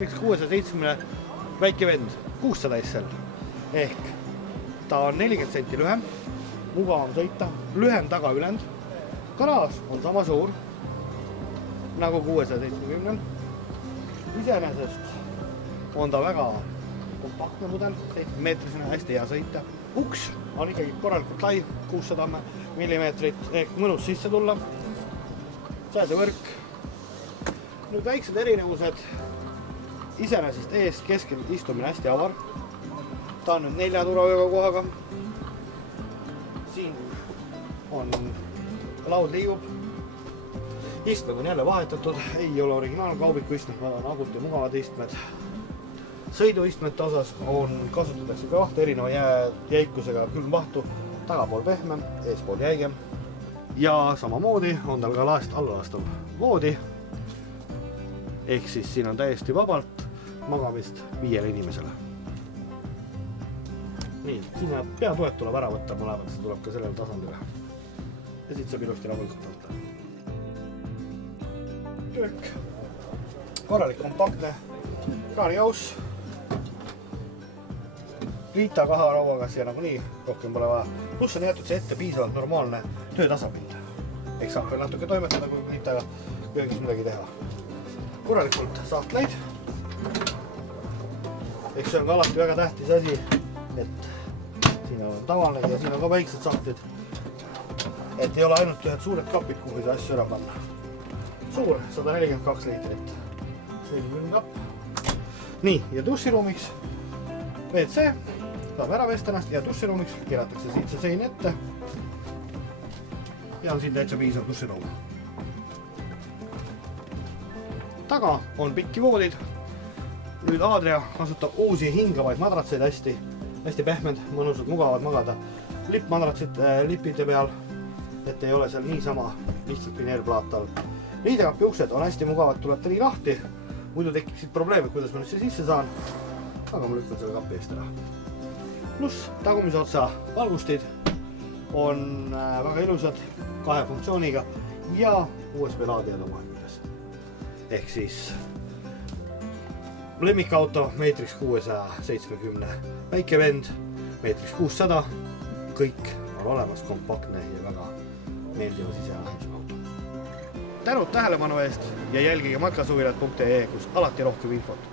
670 väike vend, 600 SL ehk ta on 40 senti lühem, mugavam sõita, lühem tagaülend, garaaž on sama suur nagu 670. Iseenesest on ta väga kompaktne mudel, 7 meetrisena, hästi hea sõita. Uks on ikkagi korralikult lai, 600 mm ehk mõnus sisse tulla. Sääsevõrk. Nüüd väiksed erinevused. Iseenesest ees keskel istumine hästi avar. Ta on nüüd 4 turvavööga kohaga. Siin on laud liigub. Istmed on jälle vahetatud, ei ole originaalkaubiku istmed, nad on agult ja mugavad istmed. Sõiduistmete osas kasutatakse kahte erineva jäikusega külmvahtu, tagapool pehmem, eespool jäigem. Ja samamoodi on tal ka laest allalastav voodi. Ehk siis siin on täiesti vabalt magamist 5 inimesele. Nii, siin peatoet tuleb ära võtta, mõlemad see tuleb ka sellele tasandile. Ja siit saab ilusti rahulikult võtta. Köök, korralik kompaktne kraanijõus. Riita kaharauaga siia nagunii rohkem pole vaja. Plus on jäetud see ette piisavalt normaalne töötasapind. Ehk saab veel natuke toimetada, kui riitaga köögis midagi teha. Korralikult sahtleid. Ehk see on ka alati väga tähtis asi, et siin on tavaline ja siin on ka väiksed sahtlid. Et ei ole ainult ühed suured kapid, kuhu seda asju ära panna. Suur, 142 liitrit. Selline kapp. Nii, ja duširuumiks WC, saab ära pesta ennast ja duširuumiks keeratakse siit see sein ette. Ja on siin täitsa piisav duširuum. Taga on pikki voodid. Nüüd Adria kasutab uusi hingavaid madratseid hästi pehmed, mõnusad, mugavad magada. Lippmadratsid lipide peal, et ei ole seal niisama lihtsalt pineerplaat all. Liidekapi uksed on hästi mugavad, tuleb ta nii lahti. Muidu tekib siit probleeme, kuidas ma nüüd see sisse saan. Aga ma lükkan selle kapi eest ära. Plus tagumise otsa valgustid on väga ilusad 2 funktsiooniga ja USB laadijad oma küljes. Ehk siis lemmikauto meetriks 670, väike vend meetriks 600, kõik on olemas, kompaktne ja väga meeldiva siseähendusega auto. Tänud tähelepanu eest ja jälgige matkasuvilat.ee, kus alati rohkem infot.